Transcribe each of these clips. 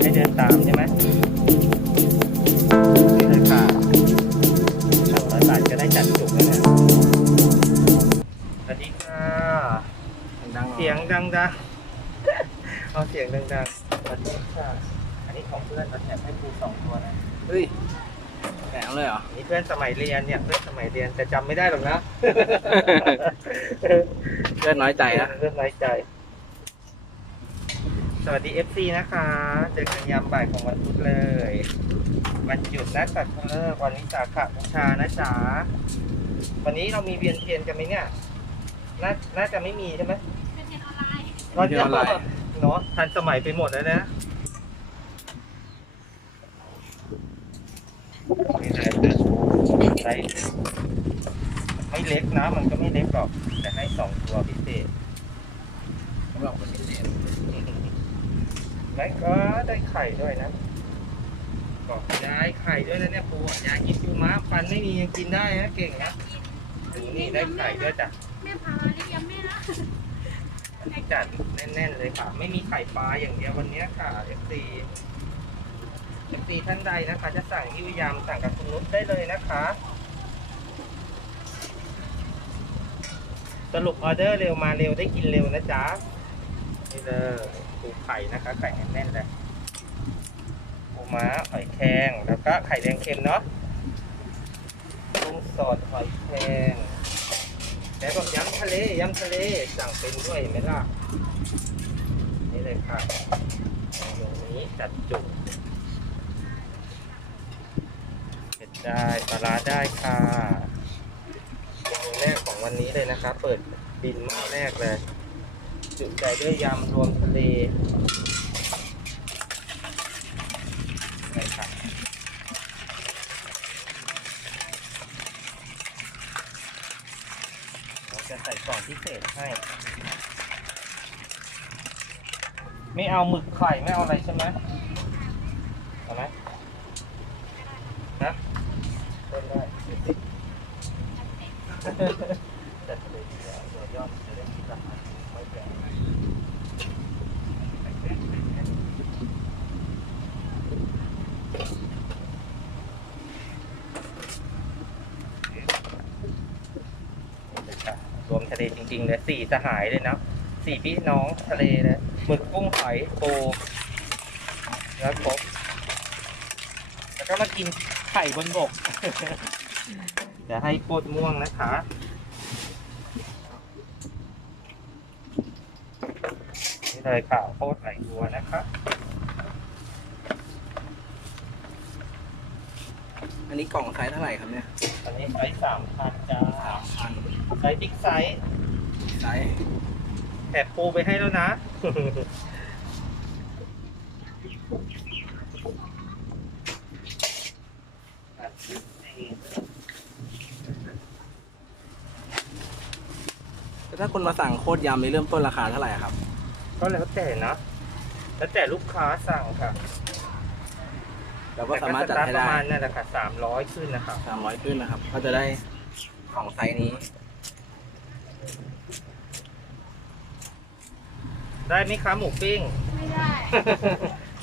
ให้เดินตามใช่ไหมนี่เลยค่ะสองร้อยบาทก็ได้จัดจุกแล้วเนี่ยสวัสดีค่ะดังๆเสียงดังๆเอาเสียงดังๆสวัสดีค่ะอันนี้ของเพื่อนเราแถมให้ครูสองตัวนะเฮ้ยแข็งเลยเหรอ นี่เพื่อนสมัยเรียนเนี่ยเพื่อนสมัยเรียนแต่จำไม่ได้หรอกนะเพื่อนน้อยใจนะเรื่องน้อยใจ สวัสดี FC นะคะ เจอกันยามบ่ายของวันพุธเลย วันหยุดนักสัตว์เลิกวันวิสาขบูชานะจ๊ะ วันนี้เรามีเวียนเทียนกันไหมเนี่ย น่า น่าจะไม่มีใช่ไหมเป็นเรียนออนไลน์วันเวียนออนไลน์เนาะทันสมัยไปหมดแล้วนะนี่เลยไซ ส์ไม่เล็กนะ มันก็ไม่เล็กหรอก แต่ให้สองตัวพิเศษสำหรับคนพิเศษแล้วก็ได้ไข่ด้วยนะก็ได้ไข่ด้วยนะเนี่ยปูอะยายกินยูม้าฟันไม่มียังกินได้นะเก่งนะดูนี่ได้ไข่ด้วยจ้ะแม่พามาเรียกแม่นะอันนี้จัดแน่นๆเลยค่ะ ไม่มีไข่ปลาอย่างเดียววันนี้ค่ะ FC FC ท่านใดนะคะ จะสั่งยิวยำสั่งกับคุณนุชได้เลยนะคะ สรุปออเดอร์เร็วมาเร็วได้กินเร็วนะจ๊ะนี่เลยปูไข่นะคะ ไข่แน่นๆเลยปูม้าหอยแครงแล้วก็ไข่แดงเค็มเนาะกุ้งสดหอยแครงแล้วก็ยำทะเลยำทะเลสั่งเป็นด้วยเห็นไหมล่ะนี่เลยค่ะเมนูนี้จัดจุกเผ็ดได้ปลาร้าได้ค่ะเมนูแรกของ วันนี้เลยนะคะเปิดบินหม้อแรกเลยจุใจด้วยยำรวมทะเลเราจะใส่กล่องพิเศษให้ ไม่เอาหมึกไข่ไม่เอาอะไรใช่ไหมเอาไหมนะเพิ่มได้ รวมทะเลจริงๆเลยสี่สหายเลยนะสี่พี่น้องทะเลเลยหมึกกุ้งหอยปูแล้วครบแล้วก็มากินไข่บนบกเดี๋ยวให้โคตรม่วงนะคะ นี่เลยค่ะโคตรไหลบัวนะคะอันนี้กล่องไซส์เท่าไหร่ครับเนี่ยอันนี้ไซส์สามพันจ้าสามพันไซส์บิ๊กไซส์ไซส์แถบปูไปให้แล้วนะถ้าคนมาสั่งโคตรยำนี่เริ่มต้นราคาเท่าไหร่ครับ ก็แล้วแต่นะแล้วแต่ลูกค้าสั่งค่ะเราก็สามารถจัดให้แต่ก็สตปได้ระมาณนั่นแหละค่ะสามร้อยขึ้นนะคะสามร้อยขึ้นนะครับ ก็จะได้ของไซส์นี้ ได้ไหมคะหมูปิ้ง ไม่ได้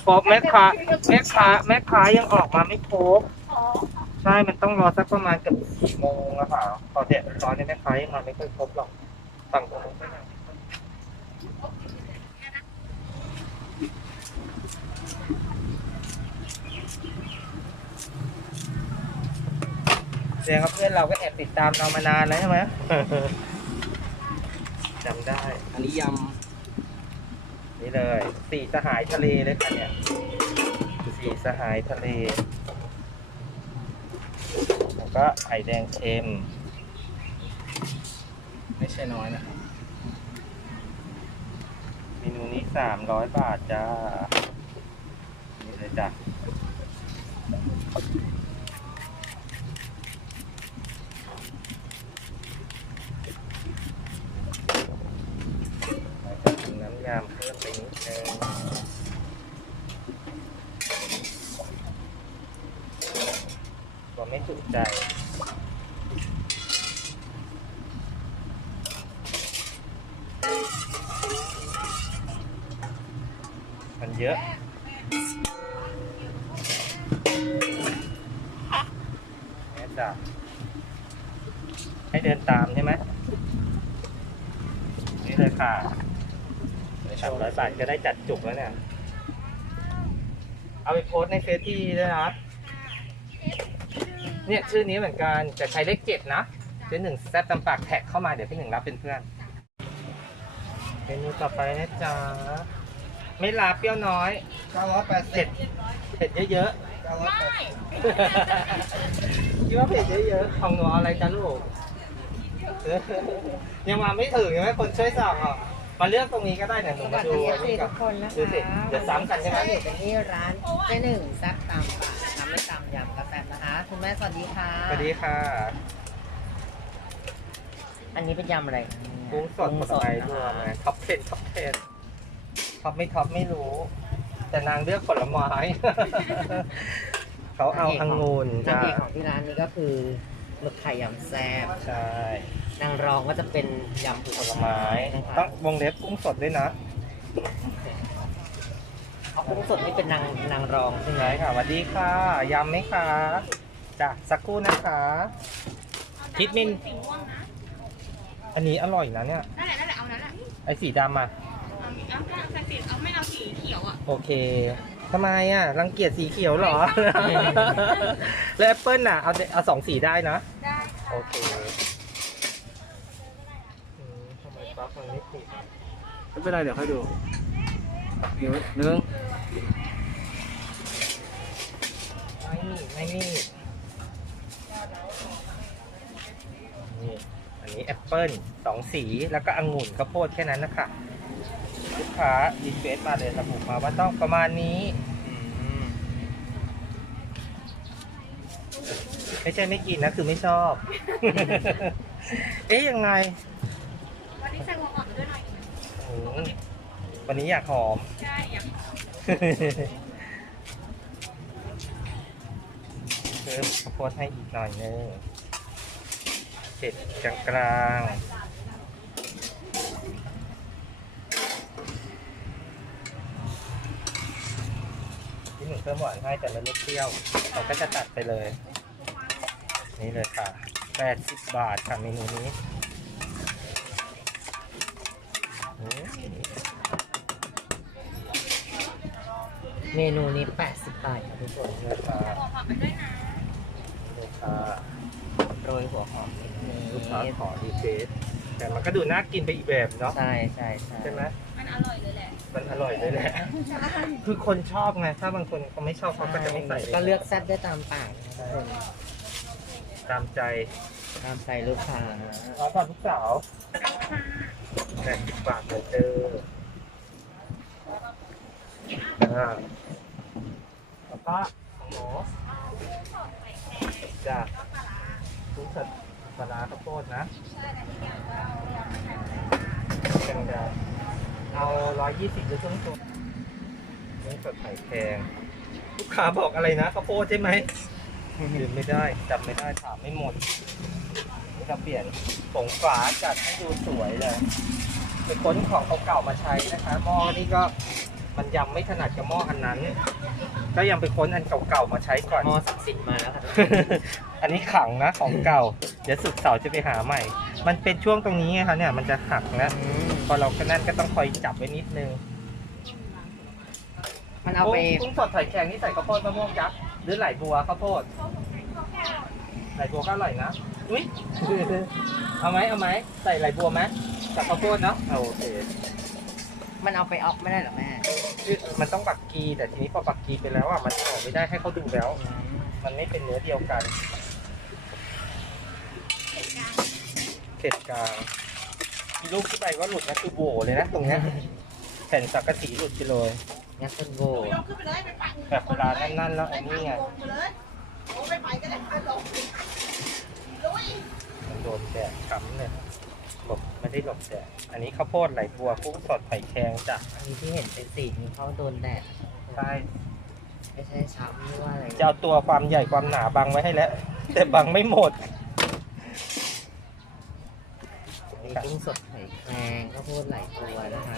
ครบแม่ค้าแม่ค้าแม่ค้ายังออกมาไม่ครบขอใช่มันต้องรอสักประมาณเกับสี่โมงอะค่ะพอเด็ดตอนนี้แม่ค้ายังมาไม่ค่อยครบหรอกสั่งตรงนู้นไปหน่อย แสดงว่าเพื่อนเราก็แอบติดตามเรามานานแล้วใช่ไหม จำได้ อันนี้ยนี่เลยสี่สหายทะเลเลยค่ะเนี่ยสี่สหายทะเล แล้วก็ไข่แดงเค็มำไม่ใช่น้อยนะครับ เมนูนี้ สามร้อยบาทจ้า นี่เลยจ้ะน้ำยำเพิ่มไปนิดนึงก็ไม่จุใจ เยอะแม่จ้ะให้เดินตามใช่ไหมนี่เลยค่ะสามร้อยบาทก็ได้จัดจุกแล้วเนี่ย เอาไปโพสในเฟซที่ด้วยนะเนี่ยชื่อนี้เหมือนกันจะใช้เลขเจ็ดนะเจ๊หนึ่งแซดตำปากแท็กเข้ามาเดี๋ยวพี่หนึ่งรับเป็นเพื่อนเมนูต่อไปนะจ๊ะ ไม่ลาเปรี้ยวน้อยเก้าร้อยแปดเผ็ดเผ็ดเยอะเก้าร้อยแปดๆคิดว่าเผ็ดเยอะๆของหนูเอาอะไรจ้ะลูกยังมาไม่ถึงยังไม่คนช่วยสั่งอะมาเลือกตรงนี้ก็ได้เนี่ยหนูสมาวัสดูดีอันสี่นี้ก่ทุอนกคนนะคะดูสิเดี๋ยวซ้ำกันใช่ไหม อยู่กันที่ร้านเจ๊หนึ่งแซ่บตามปากนะคะไม่ตามยำกาแฟนะคะคุณแม่สวัสดีค่ะสวัสดีค่ะ อันนี้เป็นยำอะไรคะเนี่ยกุ้งสดผลไม้รวมเลยท็อปเทนท็อปเทน ท็อปไม่ท็อปไม่รู้ แต่นางเลือกผลไม้ เขาเอาองุ่นนาจ้างเอกของที่ร้านนี้ก็คือหมึกไข่ยำแซ่บใช่นางรองก็จะเป็นยำผผลลไม้ไม้นะคะต้องวงเล็บกุ้งสดด้วยนะเอากุ้งสดนี่เป็นนางนางรองใช่ไหมใช่ค่ะสวัสดีค่ะยำไหมคะจ้ะสักครู่นะคะคิดมินสีม่วงนะอันนี้อร่อยนะเนี่ยนั่นแหละนั่นแหละเอานั้นแหละไอ้สีดำอะ โอเคทำไมอะรังเกียจสีเขียวเหรอ แล้วแอปเปิลอะ เอาเอาสองสีได้นะ ได้โอเคอืมทำไมปลั๊กมันไม่ติดไม่เป็นไรเดี๋ยวค่อยดูนิ้วหนึ่งไม่มีไม่มีนี่อันนี้แอปเปิลสองสีแล้วก็องุ่นข้าวโพดแค่นั้นนะคะลูก ค้ารีเควสมาเลยระบุมาว่าต้องประมาณนี้อืมไม่ใช่ไม่กินนะคือไม่ชอบ เอ๊ะยังไง วันนี้ใส่หัวหอมด้วยหน่อยอืมวันนี้อยากหอม ใช่อยากเพิ่มข้าวโพดให้อีกหน่อยนึงเผ็ดกลางก ลางๆที่หนึ่งเพิ่มหวานให้แต่ละเล็กเปรี้ยว เราก็จะตัดไปเลย นี่เลยค่ะ 80 บาทค่ะเมนูนี้อืมเมนูนี้ 80 บาทค่ะทุกคนนี่เลยค่ะหัวหอมไปด้วยนะนี่เลยค่ะโรยหัวหอมนิดนึงลูกค้าขอรีเควสแต่มันก็ดูน่ากินไปอีกแบบเนาะใช่ใช่ใช่ใช่ไหม มันอร่อยเลยแหละมันอร่อยเลยแหละ คือคนชอบไง ถ้าบางคนเขาไม่ชอบเขาก็จะไม่ใส่ก็เลือกแซ่บได้ตามปากนะคะทุกคนตามใจตามใจลูกค้าร้านก่อนลูกสาวแปดสิบบาทเหมือนเดิมอ่าแล้วก็ของหนูจ้ะกุ้งสดปลาร้าข้าวโพดนะเป็นไง เอาร้อยยี่สิบหรือครึ่งตัวกุ้งสดไข่แพงลูกค้าบอกอะไรนะข้าวโพดใช่ไหมลืมไม่ได้จำไม่ได้ถามไม่หมดนี่ก็เปลี่ยนผงฝาจัดให้ดูสวยเลยไปค้นของเก่าๆมาใช้นะคะหม้อนี่ก็มันยำไม่ถนัดกับหม้ออันนั้น ก็ยังไปค้นอันเก่าๆมาใช้ก่อนมอศักดิ์สิทธิ์มาแล้วค่ะ อันนี้ขังนะของเก่า เดี๋ยวสุดเสาร์จะไปหาใหม่ มันเป็นช่วงตรงนี้ไงคะเนี่ยมันจะหักนะ พอเราก็นั่นก็ต้องคอยจับไว้นิดนึงมันเอาไปกุ้งกุ้งสดไข่แข็งนี่ใส่ข้าวโพดมะม่วงยักษ์หรือไหลบัวข้าวโพดไหลบัวก็อร่อยนะอุ้ยเอาไหมเอาไหมใส่ไหลบัวไหมกับข้าวโพดเนาะเอาโอเคมันเอาไปออกไม่ได้เหรอแม่คือมันต้องปักกีแต่ทีนี้พอปักกีไปแล้วอะมันออกไม่ได้ให้เขาดูแล้ว มันไม่เป็นเนื้อเดียวกัน เผ็ดกลางมีลูกที่ไปว่าหลุดนะคือโบเลยนะตรงเนี้ยแผ่นสังกะสีหลุดไปเลยงัดต้นโบแบบเวลานั่นๆแล้วอันนี้ไงมันโดนแดดช้ำเลยหลบไม่ได้หลบแดดอันนี้ข้าวโพดไหลบัวกุ้งสดไข่แข็งจ้ะอันนี้ที่เห็นเป็นสีนี้เขาโดนแดดใช่ไม่ใช่ช้ำหรือว่าอะไรจะเอาตัวความใหญ่ความหนาบังไว้ให้แล้ว แต่บังไม่หมด กุ้งสดไข่แครงข้าวโพดไหลตัวนะคะ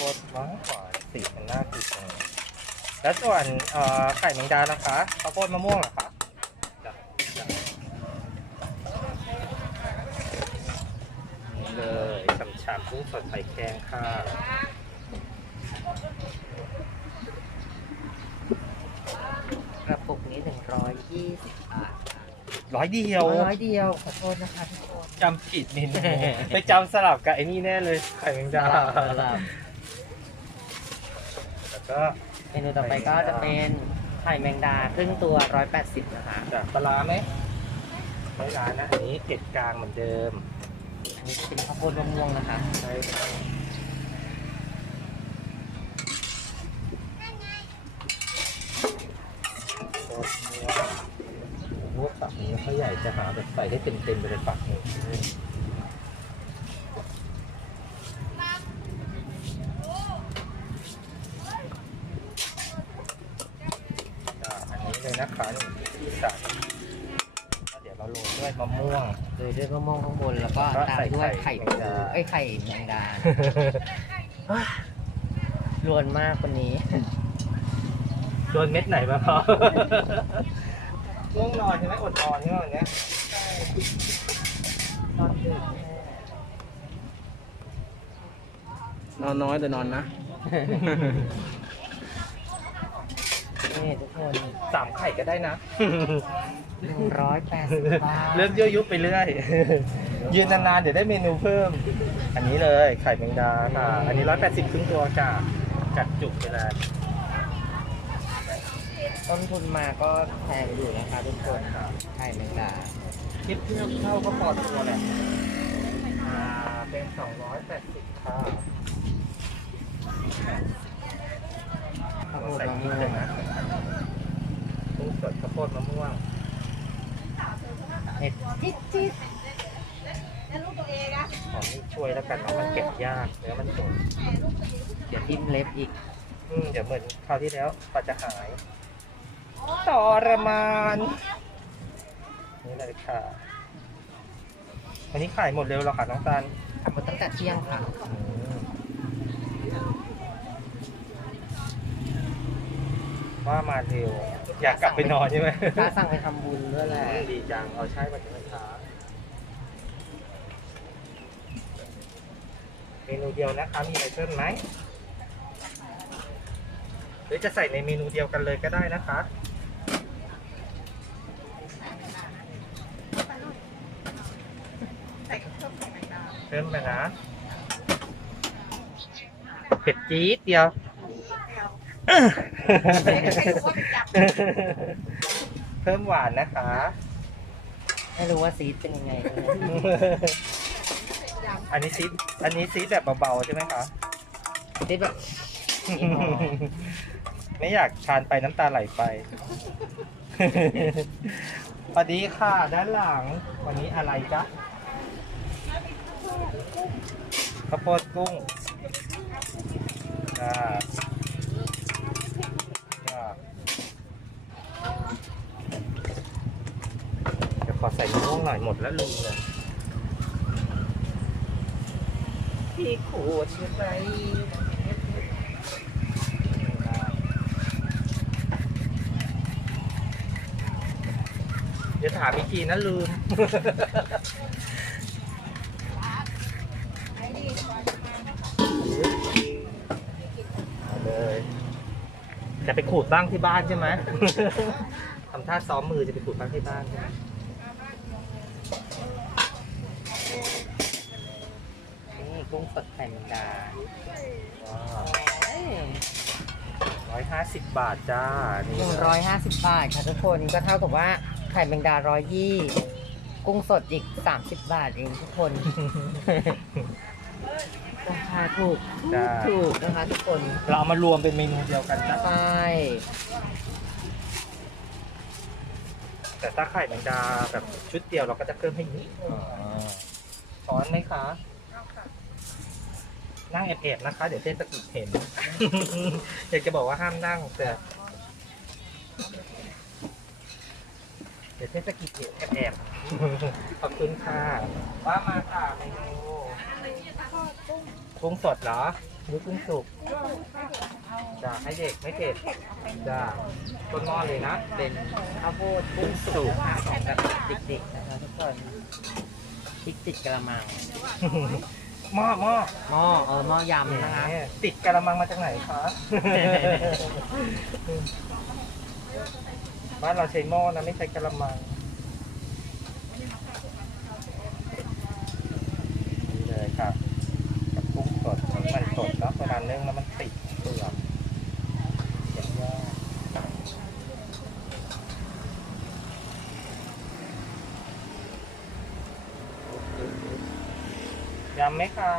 อ๋อหวาสีมันน่ากินจังเลยแล้วส่วนเอ่อไข่แมงดานะคะข้าวโพดมะม่วงเหรอคะนี่เลยฉ่ำๆกุ้งสดไข่แกงค่ะกระปุกนี้หนึ่งร้อยยี่สิบบาท ร้อยเดียวร้อยเดียวขอโทษนะคะทุกคนจำผิดเมนูไปจำสลับกับไอ้นี่แน่เลยไข่แมงดาสลับแล้วก็เมนูต่อไปก็จะเป็นไข่แมงดาครึ่งตัวร้อยแปดสิบนะคะจะปลาร้าไหมไม่ร้านนะอันนี้เผ็ดกลางเหมือนเดิม อันนี้เป็นข้าวโพดมะม่วงนะคะใช่ครับโอ้โหฝักนี้เขาใหญ่ จะหาแบบใส่ให้เต็มๆไปเลยฝักหนึ่งอ่าอันนี้เลยนะคะหนึ่งที่สามเดี๋ยวเราโรยด้วยมะม่วง โดยด้วยมะม่วงข้างบนแล้วก็ก็ตามใส่ด้วยไข่ไข่แมงดา ไอ้ยไข่แมงดารวนมากคนนี้ โดนเม็ดไหนมาพอง่วงนอนใช่ไหมอดนอนใช่ไหมวันเนี้ยตอ นดึกนอนน้อยแต่นอนนะ นี่ทุกคนสามไข่ก็ได้นะ หนึ่งร้อยแปดสิบบาทเริ่มยั่วยุไปเรื่อย ยืนนานๆ เดี๋ยวได้เมนูเพิ่ม อันนี้เลยไข่แมงดาค่ะ อันนี้ร้อยแปดสิบครึ่งตัวจ้ะจัดจุกไปเลยต้นทุนมาก็แพงอยู่นะคะทุกคนไข่แมงดา คิดเทียบเท่าก็พอตัวแหละอ่าเป็นสองร้อยแปดสิบค่ะเราใส่นี่เลยนะกุ้งสดข้าวโพดมะม่วงเผ็ดจิ๊ดจิ๊ดของนี่ช่วยแล้วกันเนาะมันเก็บยากเนื้อมันสดเดี๋ยวทิ่มเล็บอีก อืมเดี๋ยวเหมือนคราวที่แล้วกว่าจะหายทรมาน นี่เลยค่ะวันนี้ขายหมดเร็วแล้วค่ะน้องตันทำมาตั้งแต่เที่ยงค่ะ ว่ามาเร็ว อยากกลับไปนอนใช่ไหมถ้าสั่งไปทำบุญด้วยแหละดีจังเอาใช่มาจากช้าเมนูเดียวนะคะมีอะไรเพิ่มไหมหรือจะใส่ในเมนูเดียวกันเลยก็ได้นะคะ พิ่มไปนะเผ็ดจี๊ดเดียวเพิ่มหวานนะคะ ไม่รู้ว่าซีดเป็นยังไงเลยอันนี้ซีดอันนี้ซีดแบบเบาๆใช่ไหมคะซีดแบบไม่อยากทานไปน้ำตาไหลไป สวัสดีค่ะ ด้านหลัง วันนี้อะไรจ๊ะ ข้าวโพดกุ้งจ้าจ้าเดี๋ยวขอใส่มะม่วงหน่อยหมดแล้วลืมเลยพี่ขวดใช่ไหมเดี๋ยวถามอีกทีนะลืม ไปขูดบ้างที่บ้านใช่ไหม ทำท่าซ้อมมือจะไปขูดบ้างที่บ้านใช่ไหมนี่กุ้งสดไข่แมงดาร้อยห้าสิบบาทจ้าหนี่นึ่งร้อยห้าสิบบาทค่ะทุกคนก็เท่ากับว่าไข่แมงดาร้อยยี่ กุ้งสดอีกสามสิบบาทเองทุกคนรา คาถูกจ้าถูกนะคะทุกคนเราเอามารวมเป็นเมนูเดียวกันจ้ะใช่แต่ถ้าไข่แมงดาแบบชุดเดียวเราก็จะเพิ่มให้นิดนึงช้อนไหมคะนั่งแอบๆนะคะ เดี๋ยวเทศกิจเห็นอยากจะบอกว่าห้ามนั่งแต่เดี๋ยวเทศกิจเห็นแอบๆขอบคุณค่ะว่ามาค่ะเมนู กุ้งสดเหรอหรือกุ้งสุกจะให้เด็กไม่เผ็ดจะต้นหม้อเลยนะ เป็นข้าวโพดกุ้งสุกของแบบเด็กๆนะคะทุกคนพริกติดกระมังหม้อหม้อหม้อเออหม้อยำนะคะแหมติดกระมังมาจากไหนคะบ้านเราใช้หม้อนะไม่ใช้กระมังนี่เลยครับกับกุ้งสดมันสด เนาะเวลานึ่งแล้วมันติดเปลือกเสียยากยำไหมคะ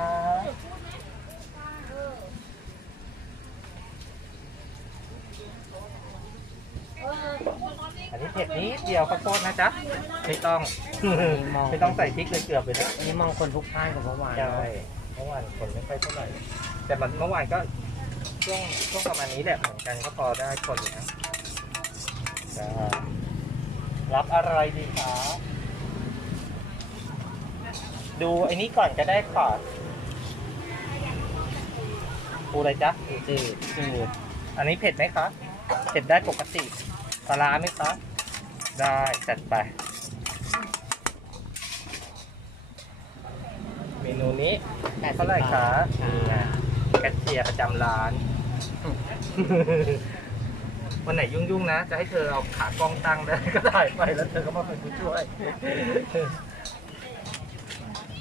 อันนี้เผ็ดนิดเดียวข้าวโพดนะจ๊ะ ไม่ต้อง ไม่ต้องใส่พริกเลยเกือบไปนะ อันนี้มองคนทุกท่านของเมื่อวานใช่เมื่อวานคนไม่ค่อยเท่าไหร่ แต่มันเมื่อวานก็ช่วงช่วงประมาณนี้แหละเหมือนกันก็พอได้คนอยู่นะจ้ารับอะไรดีคะดูไอ้นี้ก่อนก็ได้ค่ะปูอะไรจ๊ะจืดจืดอันนี้เผ็ดไหมคะเผ็ดได้ปกติปลาร้าไหมคะได้จัดไป เมนูนี้ๆ80เท่าไหร่คะบาทนี่ไง แคชเชียร์ประจำร้าน วันไหนยุ่งๆนะ จะให้เธอเอาขากล้องตั้งได้ก็ได้ไปแล้วเธอก็มาเป็นผู้ช่วย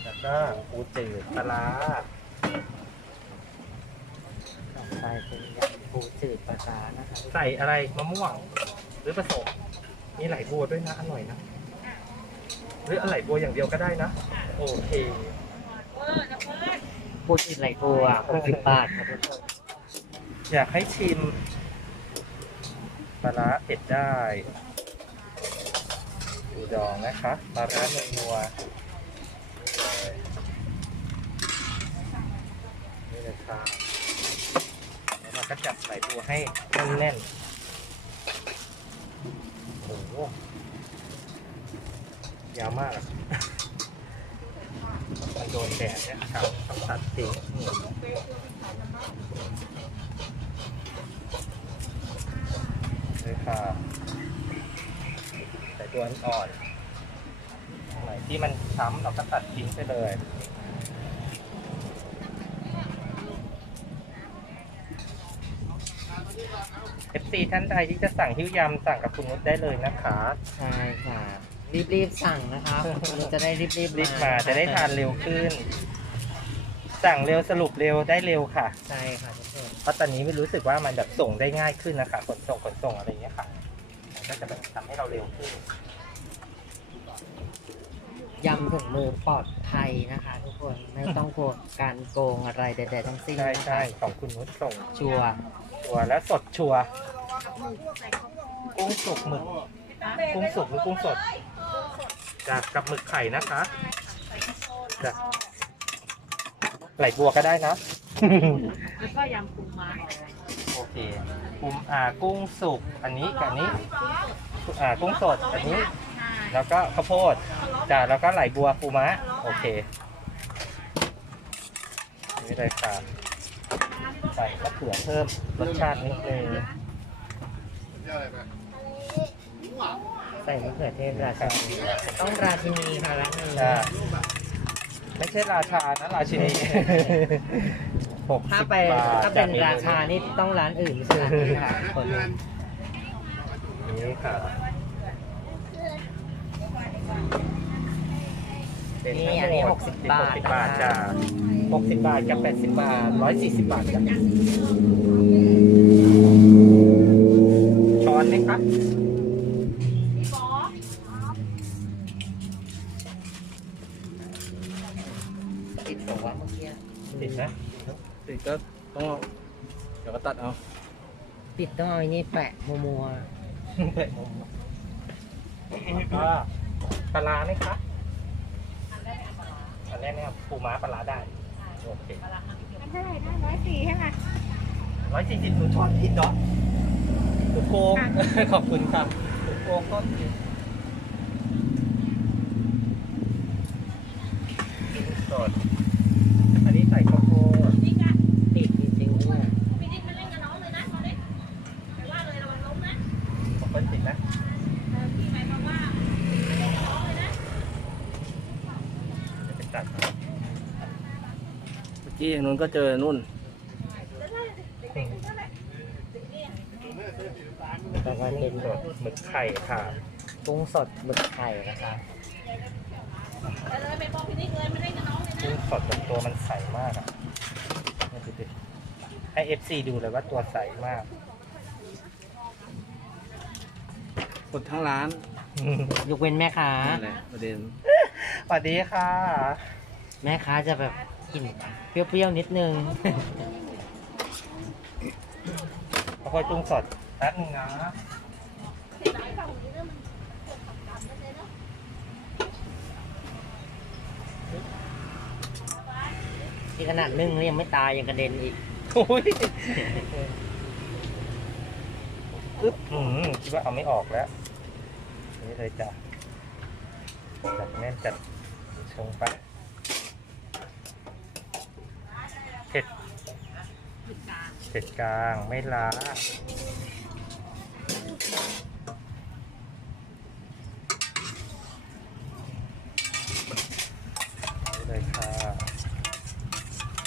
แล้วก็ปูจืดปลาร้าต่อไปเป็นยำปูจืดปลาร้านะคะใส่อะไรมะม่วง หรือผสมมีไหลบัวด้วยนะ อร่อยนะ หรืออะไรบัวอย่างเดียวก็ได้นะ โอเคปูจืด ไหลบัว60บาทครับอยากให้ชิมปลาร้าเผ็ดได้ดูดองนะคะปลาร้าเนัวนี่เลยค่ะแล้วเราก็จับใส่บัวให้แน่นๆโอ้โหยาวมากอะ โดนแดดเนี่ยครับต้องตัดทิ้งเลยค่ะใส่ตัวอ่อนไหนที่มันช้ำเราก็ตัดทิ้งไปเลยเอฟซีท่านใดที่จะสั่งหิ้วยำสั่งกับคุณนุชได้เลยนะคะ ใช่ค่ะ รีบๆสั่งนะคะเราจะได้รีบๆรีบมาจะได้ทานเร็วขึ้น สั่งเร็วสรุปเร็วได้เร็วค่ะ ใช่ค่ะทุกคนเพราะตอนนี้ไม่รู้สึกว่ามันแบบส่งได้ง่ายขึ้นนะคะขนส่งขนส่งอะไรอย่างเงี้ยค่ะมันก็จะแบบทำให้เราเร็วขึ้น ยำถึงมือปลอดภัยนะคะ ทุกคนไม่ต้องกลัวการโกงอะไรใดๆทั้งสิ้นใช่นะคะใช่ของคุณนุชส่งชัวร์ ชัวร์และสดชัวร์กุ้งสุกหมึก กุ้งสุกหรือกุ้งสด จากกับหมึกไข่นะคะจากไหลบัวก็ได้นะ แล้วก็ยำปูม้าโอเคกุ้งอ่ากุ้งสุก อันนี้กับอันนี้อ่ากุ้งสด อันนี้ แล้วก็ข้าวโพดจ้าแล้วก็ไหลบัวปูม้าโอเค นี่เลยค่ะใส่มะเขือเพิ่มรสชาตินิดนึง ใส่มะเขือเทศราชานีต้องราชินีค่ะร้านนี้ใช่ไม่ใช่ราชานะราชินีหกถ้าสิบไปบาทถ้าเป็นจกราชานี่ต้องร้านอื่นไม่ใช่ร้านนี้ค่ะทุกคนนี่ค่ะเป็นี่ทั้งหมดอันนี้60บาท60 บาทจ้ะ60บาทกับ80บาท140บาทจ้ะช้อนไหมครับ เดี๋ยวก็ตัดเอาปิดต้องเอาไอ้นี่แปะมัวมัวเผ็ดมุมก็ปลาร้าไหมคะอันแรกเนี่ยปูม้าปลาร้าได้ โอเคมันเท่าไหร่ได้ร้อยสี่ใช่ไหมร้อยสี่สิบหนูทอดผิดเหรอหนูโกงขอบคุณครับหนูโกงก็ผิดสดอันนี้ใส่ข้าวโพดนี่ก็ๆติด จัด เมื่อ กี้อย่างนู้นก็เจอนุ่นแล้วก็เป็นแบบหมึกไข่ค่ะกุ้งสดหมึกไข่นะคะกุ้งสดแบบตัวมันใสมากอะเนี่ยดูดิให้เอฟซีดูเลยว่าตัวใสมากกดทั้งร้านยกเว้นแม่ค้านั่นแหละประเด็น สวัสดีค่ะ แม่ค้าจะแบบ กลิ่นเปรี้ยวๆนิดนึงเอาค่อยกุ้งสดแป๊บนึงนะที่ขนาดนึ่งแล้วยังไม่ตายยังกระเด็นอีกโอ้ยอึ๊บอืมคิดว่าเอาไม่ออกแล้ว นี่เลยจ้ะจัดแน่นจัดชงไป เผ็ดเผ็ดกลางไม่ล้าเลยค่ะ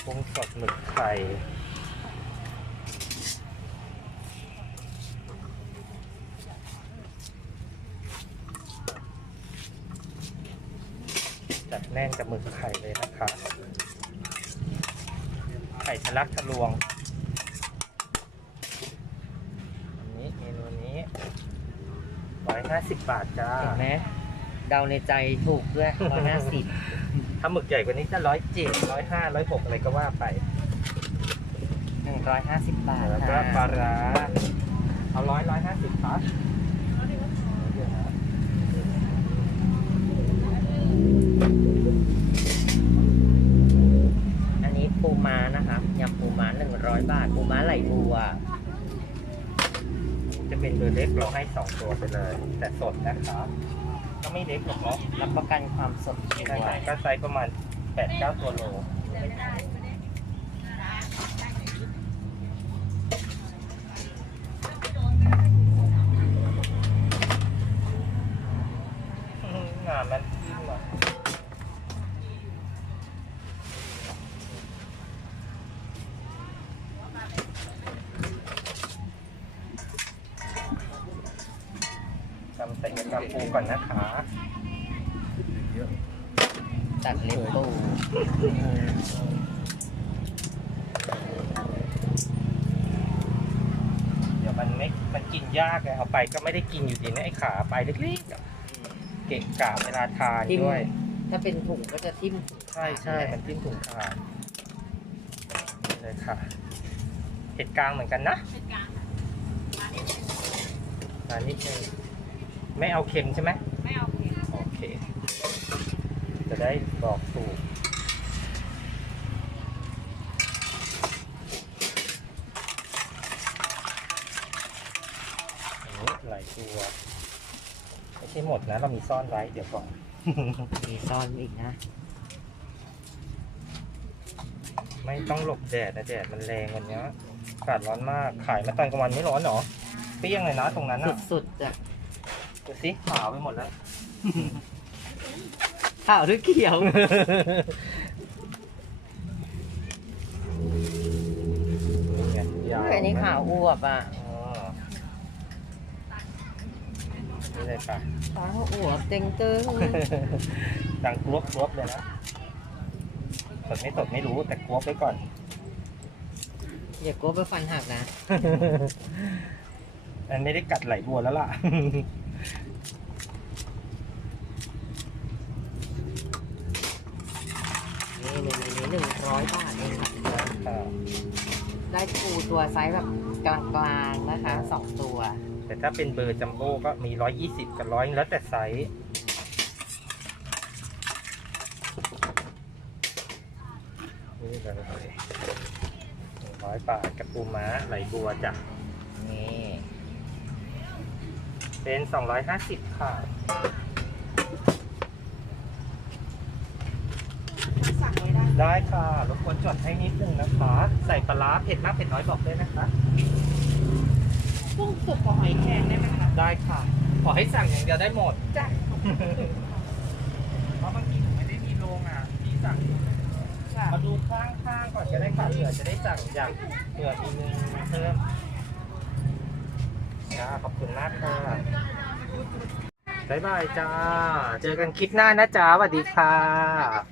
กุ้งสดหมึกไข่จัดแน่นกับหมึกไข่เลยนะคะ ไข่ทะ ลักทะลวงอันนี้เมนูนี้ร้อยห้าสิบบาทจ้าเห็นไหมเดาในใจถูกด้วยร้อยห้าสิบถ้าหมึกใหญ่กว่านี้จะร้อยเจ็ดร้อยห้าร้อยหกอะไรก็ว่าไปหนึ่งร้อยห้าสิบบาทแล้วก็ค่ะปลาร้าเอาร้อยร้อยห้าสิบครับ ร้อยบาทปูม้าไหลบัว จะเป็นตัวเล็กเราให้สองตัวไปเลย แต่สดนะครับก็ไม่เล็กหรอกเนาะรับประกันความสดใช่ๆก็ไซส์ประมาณแปดเก้าตัวโล มันไม่มันกินยากไงเอาไปก็ไม่ได้กินอยู่ดีนะไอ้ขาไปเล็กๆอะเกะกะเวลาทานทิ่มด้วย ถ้าเป็นถุงก็จะทิ่มถุงใช่ใช่มันทิ้มถุงขาดนี่เลยค่ะเห็ดกลางเหมือนกันนะมานิดนึงไม่เอาเค็มใช่ไหมไม่เอาเผ็ดโอเค จะได้บอกถูกอันนี้หลายตัว ไม่ใช่หม ดนะเรามีซ่อนไว้เดี๋ยวก่อน มีซ่อนอีกนะ ไม่ต้องหลบแดดนะแดดมันแรงวันเนี้ยอากาศร้อนมาก ขายมาตอนกลางวันไม่ร้อนเหรอ เปรี้ยงเลยนะตรงนั้นอะสุดๆอะดูสิขาวไปหมดแล้วข้าวด้วยเขียวนี่ไงยาวอันนี้ขาวอวบอะ อ๋อนี่เลยค่ะขาวอวบเต็งตึงดังกรวบกรวบเลยนะสดไม่สดไม่รู้แต่กรวบไว้ก่อน อย่ากลัวไปฟันหักนะ อันนี้ได้กัดไหลบัวแล้วล่ะ นี่หนึ่งนี้หนึ่งร้อยบาทเองค่ะอ่าได้ปูตัวไซส์แบบกลางๆนะคะสองตัว แต่ถ้าเป็นเบอร์จัมโบ้ก็มีร้อยยี่สิบกับร้อยแล้วแต่ไซส์นี่เลยร้อยบาทกับปูม้าไหลบัวจ้ะนี่เป็นสองร้อยห้าสิบค่ะสั่งไว้ได้ได้ค่ะรบกวนจดให้นิดนึงนะคะ ใส่ปลาร้าเผ็ดมากเผ็ดน้อยบอกด้วยนะคะ กุ้งสุกกับหอยแครงได้ไหมคะได้ค่ะ ขอให้สั่งอย่างเดียวได้หมด จ้ะเพราะบางทีหนูไม่ได้มีโรงอะพี่สั่งค่ะมาดูข้างๆก่อนจะได้ค่ะเผื่อจะได้สั่งอย่างเผื่อมีเงินมาเพิ่มจ้าขอบคุณมากค่ะบ๊ายบายจ้า เจอกันคลิปหน้านะจ้าสวัสดีค่ะ